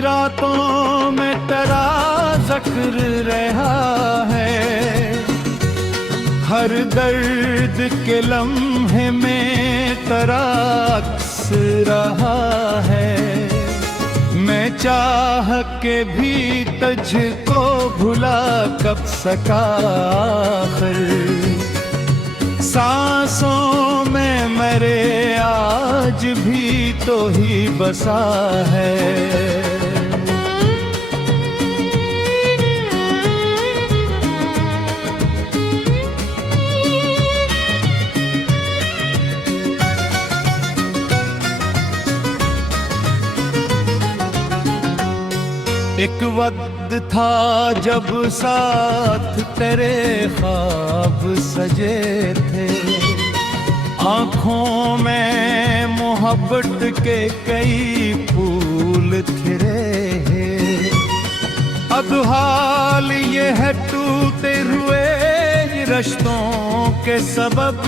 रातों में तेरा जिक्र रहा है, हर दर्द के लम्हे में तेरा अक्स रहा है। मैं चाह के भी तुझको भुला कब सका, आखिर सांसों में मेरे आज भी तो ही बसा है। एक वक्त था जब साथ तेरे ख्वाब सजे थे, आँखों में मोहब्बत के कई फूल खिले हैं। अब हाल ये है टूटे हुए रिश्तों के सबब,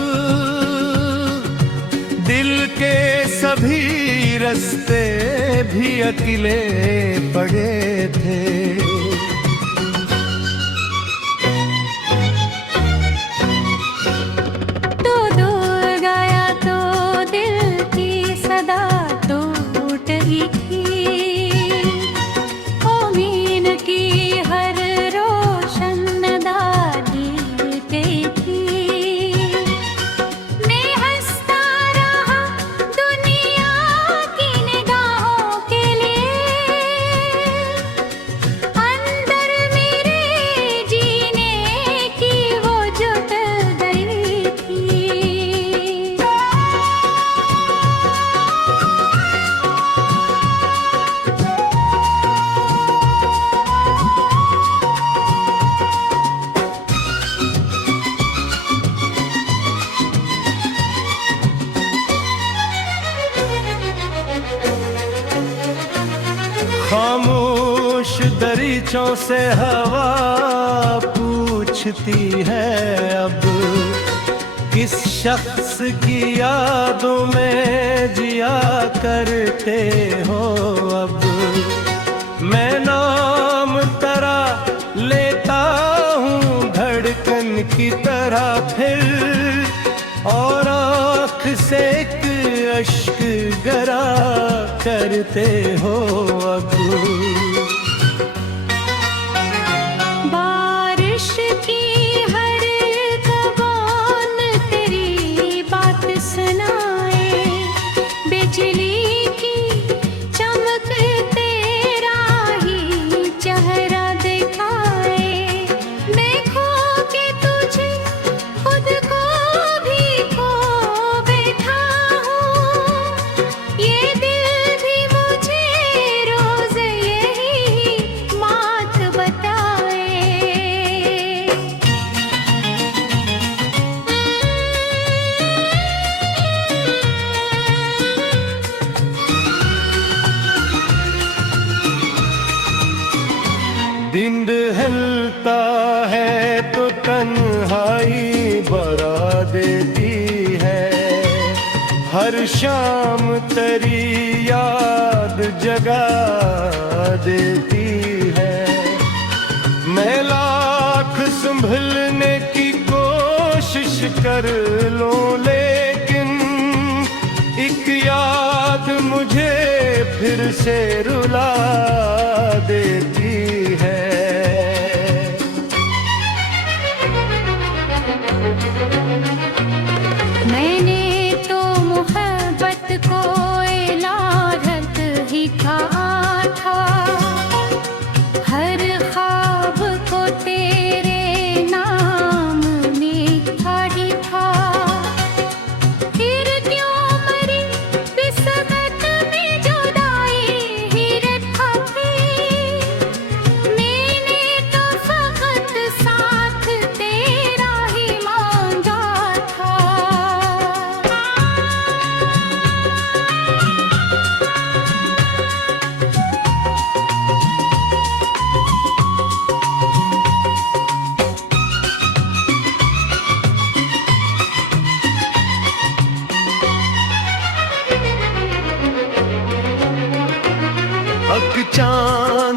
दिल के सभी रास्ते भी अकेले पड़े थे। तो दूर गया तो दिल की सदा टूट ही थी, उम्मीद की हर रोशन दादी गई थी। खामोश दरीचों से हवा पूछती है, अब किस शख्स की यादों में जिया करते हो। अब मैं नाम तेरा लेता हूँ धड़कन की तरह फिर, और आँख से एक अश्क गरा करते हो। अब बारिश की हर कबान तेरी बात सुनाए, बिजली की चमक तेरा ही चेहरा दिखाए। मैं खो के तुझे खुद को भी खो बैठा हूँ, ये दिल भी मुझे रोज यही बात बताए। दिन ढलता है तो तन्हाई बरा देती है, हर शाम तेरी याद जगा देती है। मैं लाख संभलने की कोशिश कर लूं, लेकिन एक याद मुझे फिर से रुला देती है। मैंने तो मोहब्बत को इलाजत ही कहा था, हर ख्वाब को तेरे नाम लिखा ही था। फिर क्यों मरी किस्मत में जुदाई ही रखा थी,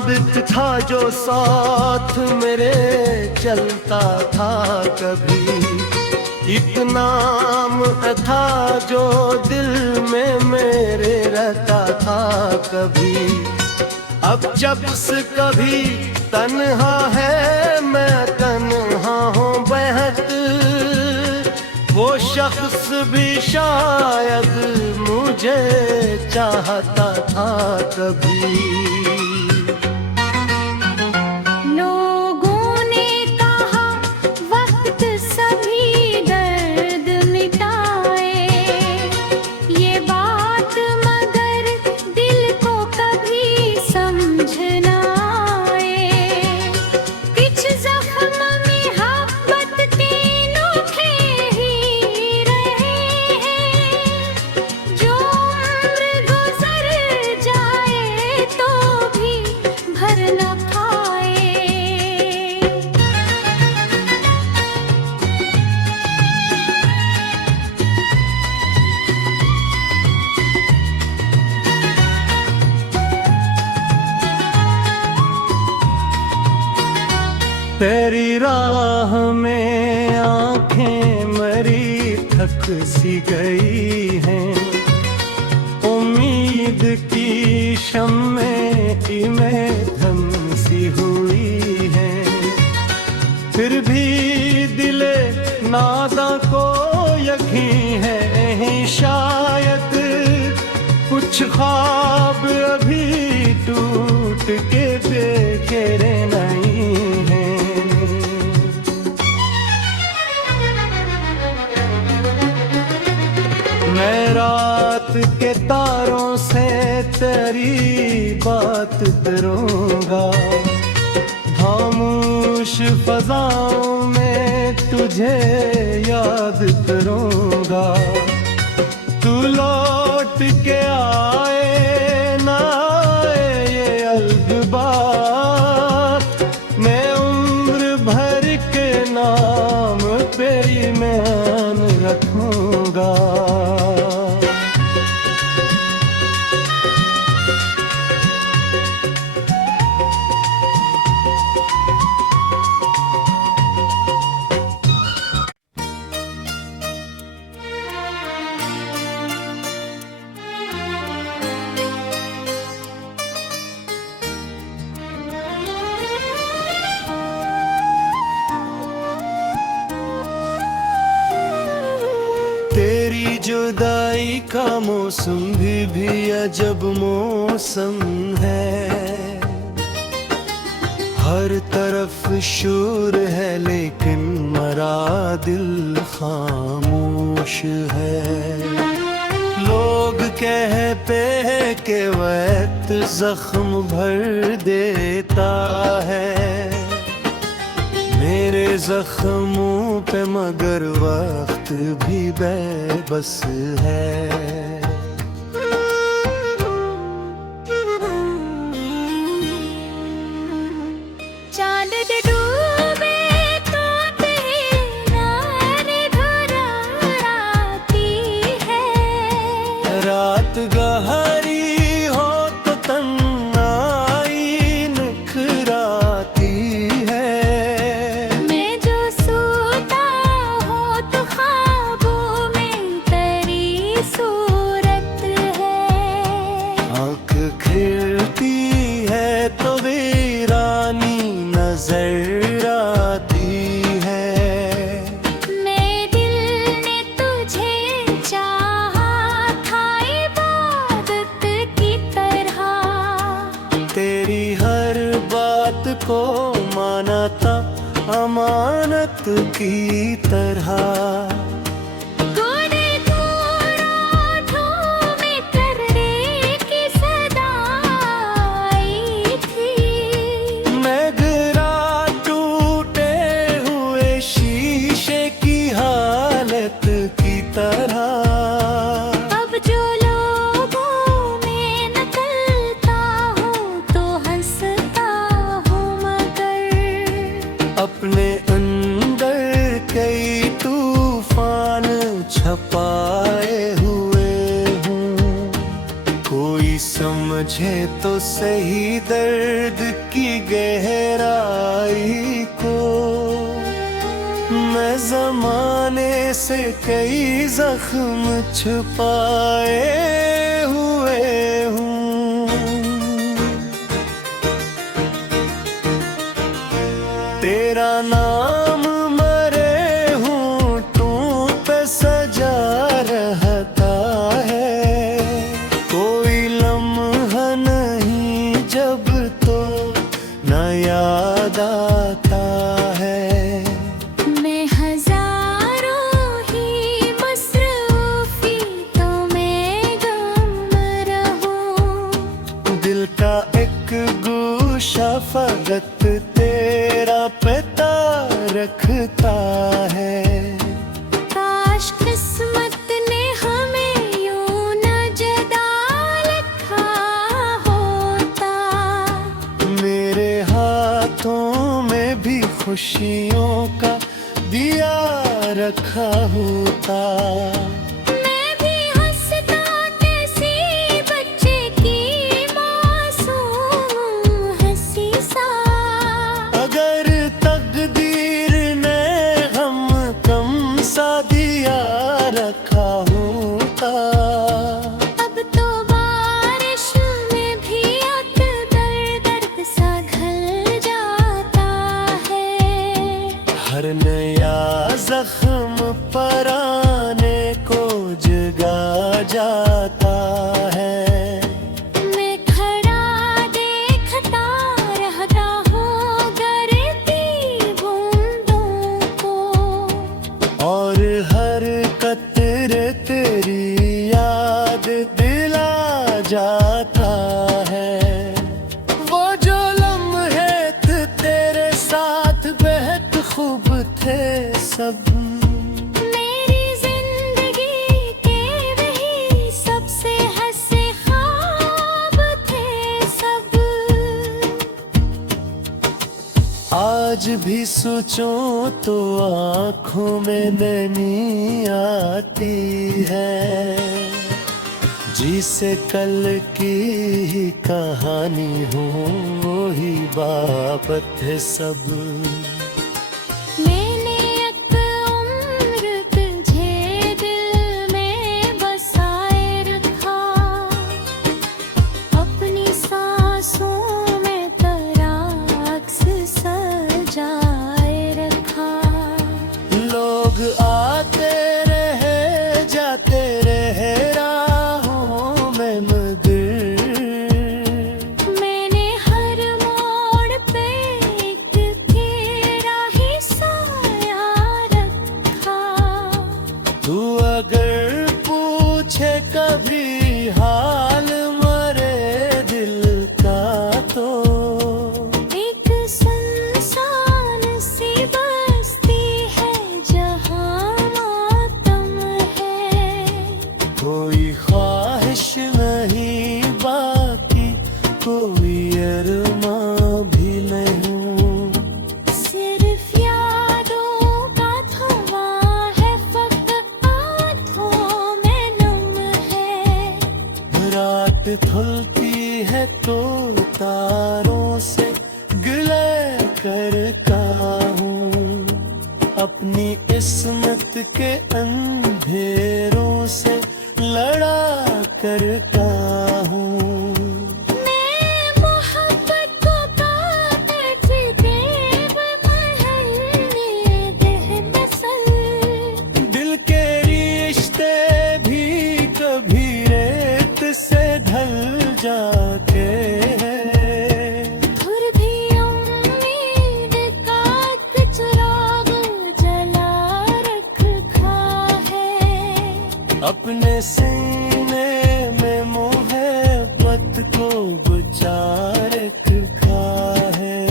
साबित था जो साथ मेरे चलता था कभी, एक नाम था जो दिल में मेरे रहता था कभी। अब जब से कभी तन्हा है मैं तन्हा हूँ बेहद, वो शख्स भी शायद मुझे चाहता था कभी। लोगों ने कहा वक्त सभी दर्द मिटाए, ये बात मगर दिल को कभी समझ न आए। कुछ जख्म में मोहब्बत के नोखे ही रहे हैं, जो उम्र गुजर जाए तो भी भर न पाए। तेरी राह में आंखें मरी थक सी गई हैं, उम्मीद की शम्में में धम सी हुई हैं। फिर भी दिले नादा को यकीन है शायद कुछ ख्वाब अभी टूट के बिखरे नहीं हैं। मैं रात के तारों से तेरी बात करूंगा, खामोश फजाओं में तुझे याद करूंगा। तू लौट के आए ना आए ये अलविदा, मैं उम्र भर के नाम पे ईमान रखूंगा। तेरी जुदाई का मौसम भी अजब मौसम है, हर तरफ शोर है लेकिन मरा दिल खामोश है। लोग कहते हैं कि वक्त जख्म भर देता है मेरे जख्मों पे, मगर वक्त भी बेबस है। चांद डूबे तो नारे धराती है, रात गहरी हो तो तन्हाई निखराती है। मैं जो सोता हूँ तो ख्वाबों में तेरी सूरत है। आँख खिलती है तो वीरानी नजर आती है। मेरे दिल ने तुझे चाहा था इबादत की तरह, तेरी हर बात को माना था अमानत की तरह। गोरे गोराठों में करने की सदा आई थी, मैं गिरा टूटे हुए शीशे की हालत की तरह। अब जो लोगों में निकलता हूँ तो हंसता हूँ, मगर अपने अंदर कई तू समझे तो सही दर्द की गहराई को। मैं जमाने से कई जख्म छुपाए हुए हूँ। तेरा नाम मरे होंठों पे सजा रहता है। कोई लम्हा नहीं जब तो न याद आता है। मैं हजारों ही मसरूफी तो मैं गम रहूं। दिल का एक गोशा फकत तेरा पता रखता है। काश किस्मत ने हमें यूं न जदा लिखा होता। मेरे हाथों में भी खुशियों का दिया रखा होता। मैं भी हंसता कैसी बच्चे की मासूम हंसी सा। अगर तकदीर ने हम कम सा दिया रखा होता। अब तो बारिश में भी अकदर दर्द सा घल जाता है। हर नया जख्म पराने को जगा जाता है। मैं खड़ा देखता रहता हूँ गिरती बूंदों को। और हर कतरे तेरी याद दिला जाता है। वो जो लम्हे थे तेरे साथ बेहद खूब थे सब। मेरी जिंदगी के वही सबसे हंसे ख्वाब थे सब। आज भी सोचूं तो आँखों में नमी आती है। जिसे कल की ही कहानी हो वही बात है सब। मैंने एक उम्र तुझे दिल में बसाए रखा। अपनी सांसों में तेरा अक्स सजाए रखा। लोग आते रहे जाते रहे राहों में मगर मैंने हर मोड़ पे एक तेरा ही साया रखा। तू अगर पूछे कभी हाल मरे दिल का तो एक सुनसान सी बस्ती है जहाँ मातम है। कोई ख्वाहिश नहीं बाकी कोई अरमां भी नहीं। सिर्फ यादों का धुआं है फक्त आँखों में नम है। रात खुलती है तो तारों से गिले करता हूँ। अपनी किस्मत के अंधेरों से लड़ा करता हूँ। मैं मोहब्बत को पाकर देव महल में देह बसल। दिल के रिश्ते भी कभी रेत से ढल जाते हैं। धुर भी उम्मीद का एक चिराग जला रखा है। अपने सीने में मोहब्बत को बचा रखा है।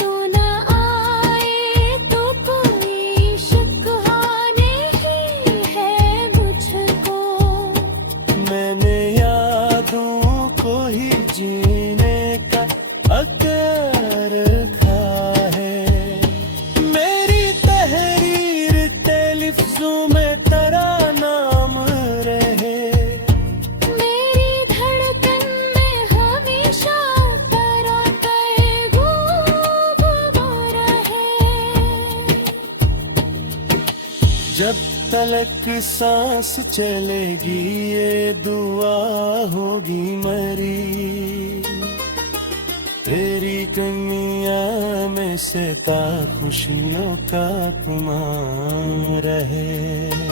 तू न आए तो कोई शिकवा नहीं है मुझको। मैंने यादों को ही जीने का हक रखा है। मेरी तहरीर तेलिफ्जों में तेरा नाम रहे। मेरी धड़कन में जब तलक सांस चलेगी ये दुआ होगी मरी, तेरी कन्या में से ता खुशियों का तुम रहे।